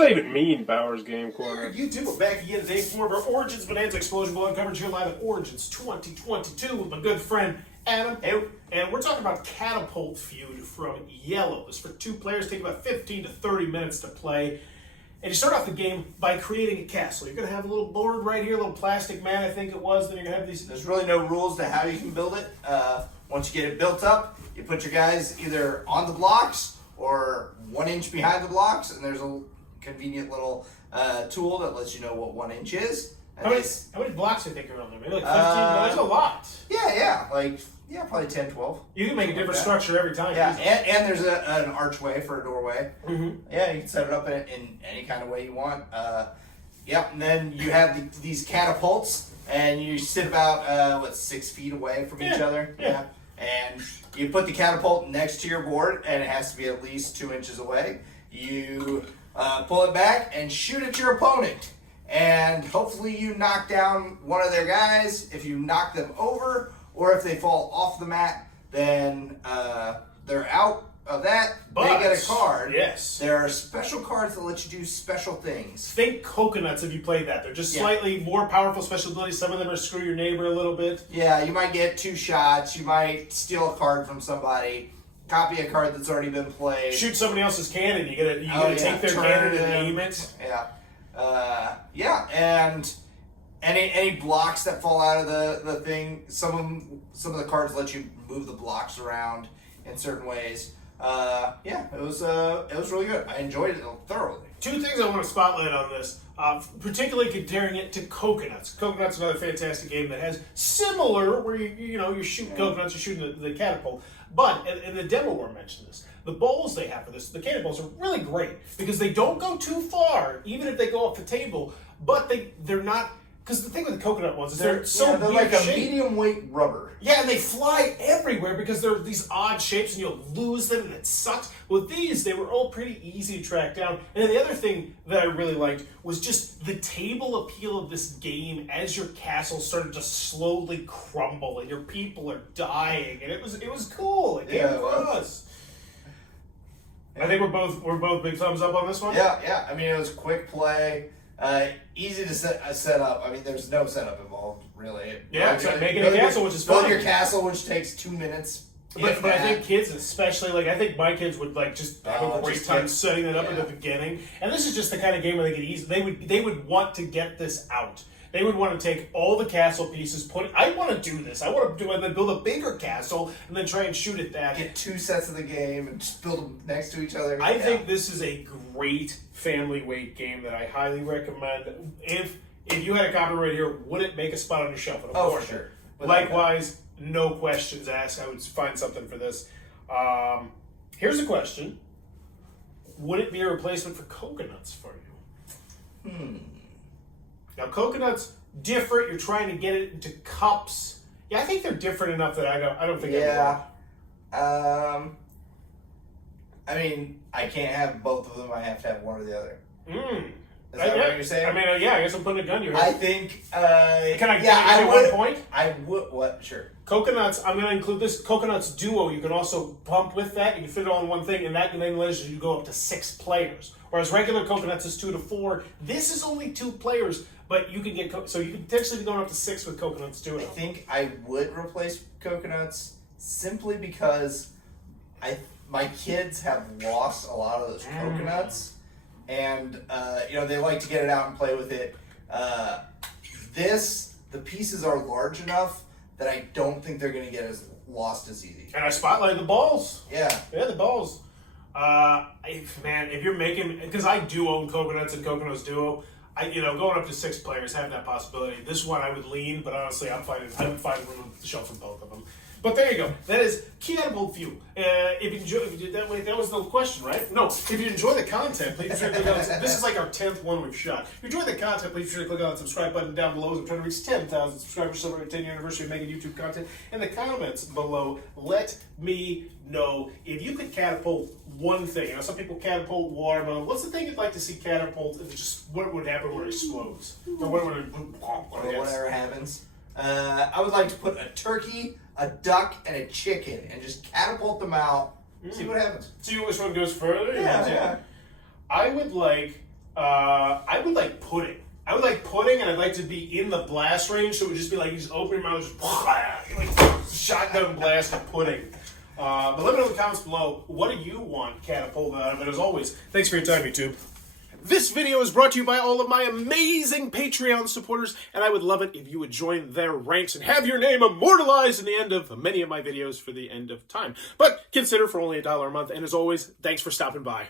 does that even mean, Bowers Game Corner? YouTube, we're back again today for more of our Origins Bonanza Explosion Ball coverage here live at Origins 2022 with my good friend Adam. Hey. And we're talking about Catapult Feud from Iello. This for 2 players, take about 15 to 30 minutes to play. And you start off the game by creating a castle. You're going to have a little board right here, a little plastic mat, I think it was. Then you're going to have these. There's really no rules to how you can build it. Once you get it built up, you put your guys either on the blocks or 1 inch behind the blocks, and there's a convenient little tool that lets you know what 1 inch is. How many blocks do you think are on there? Maybe like 15? But that's a lot. Yeah, probably 10, 12. You can make a different structure every time. Yeah, and there's an archway for a doorway. Mm-hmm. Yeah, you can set it up in any kind of way you want. And then you have these catapults, and you sit about 6 feet away from each other. Yeah. And you put the catapult next to your board, and it has to be at least 2 inches away. You pull it back and shoot at your opponent. And hopefully you knock down one of their guys. If you knock them over, or if they fall off the mat, then they're out of that. But, they get a card. Yes. There are special cards that let you do special things. Think coconuts if you played that. They're just slightly more powerful special abilities. Some of them are screw your neighbor a little bit. Yeah, you might get 2 shots. You might steal a card from somebody. Copy a card that's already been played. Shoot somebody else's cannon. You gotta take their cannon and aim it. Yeah. And any blocks that fall out of the thing. Some of the cards let you move the blocks around in certain ways. It was really good. I enjoyed it thoroughly. 2 things I want to spotlight on this, particularly comparing it to Coconuts. Coconuts is another fantastic game that has similar, where you shoot coconuts, you're shooting the catapult. But in the demo where I mentioned this, the bowls they have for this, the catapults are really great because they don't go too far, even if they go off the table. But they're not. Because the thing with the coconut ones is they're they're like a medium weight rubber. Yeah, and they fly everywhere because they're these odd shapes and you'll lose them and it sucks. With these, they were all pretty easy to track down. And then the other thing that I really liked was just the table appeal of this game as your castle started to slowly crumble and your people are dying. And it was cool. It came across. I think we're both big thumbs up on this one. Yeah. I mean, it was quick play. Easy to set up. I mean, there's no setup involved, really. It's like making a castle, which is fun. Build your castle, which takes 2 minutes. But I think kids, especially, I think my kids would just have a great time setting it up at the beginning. And this is just the kind of game where they could easily they would want to get this out. They would want to take all the castle pieces, I want to do this. I want to do it and then build a bigger castle and then try and shoot at that. Get 2 sets of the game and just build them next to each other. I think this is a great family weight game that I highly recommend. If you had a copy right here, would it make a spot on your shelf? And of course, for sure. Likewise, no questions asked. I would find something for this. Here's a question. Would it be a replacement for coconuts for you? Now, coconuts, different. You're trying to get it into cups. Yeah, I think they're different enough that I don't think. Yeah. I mean, I can't have both of them. I have to have one or the other. Is that what you're saying? I mean, I guess I'm putting a gun to your head. I think. Can I give 1 point? I would. What? Sure. Coconuts. I'm going to include this Coconuts Duo. You can also pump with that. You can fit it all in one thing, and that then allows you to go up to 6 players. Whereas regular Coconuts is 2 to 4. This is only 2 players. But you can so you can potentially be going up to 6 with Coconuts Duo. I think I would replace coconuts simply because my kids have lost a lot of those coconuts, and they like to get it out and play with it. The pieces are large enough that I don't think they're going to get as lost as easy. And I spotlighted the balls. Yeah, the balls. If you're making, because I do own Coconuts and Coconuts Duo. Going up to 6 players, having that possibility. This one I would lean, but honestly, I'm fine with the shelf for both of them. But there you go. That is Catapult Feud. If you did that way, that was the question, right? No. If you enjoy the content, please be sure to click on this is like our 10th one we've shot. If you enjoy the content, please be sure to click on the subscribe button down below. I'm trying to reach 10,000 subscribers, celebrate our 10-year anniversary of making YouTube content. In the comments below, let me know if you could catapult one thing. Some people catapult watermelon. What's the thing you'd like to see catapult? Just what would happen when it explodes, or whatever happens. I would like to put a turkey, a duck, and a chicken, and just catapult them out. See what happens. See which one goes further. Yeah. I would like I would like pudding. I would like pudding, and I'd like to be in the blast range, so it would just be like you just open your mouth, just like shotgun blast of pudding. But let me know in the comments below, what do you want catapulted out of it? As always, thanks for your time, YouTube. This video is brought to you by all of my amazing Patreon supporters, and I would love it if you would join their ranks and have your name immortalized in the end of many of my videos for the end of time. But consider for only $1 a month, and as always, thanks for stopping by.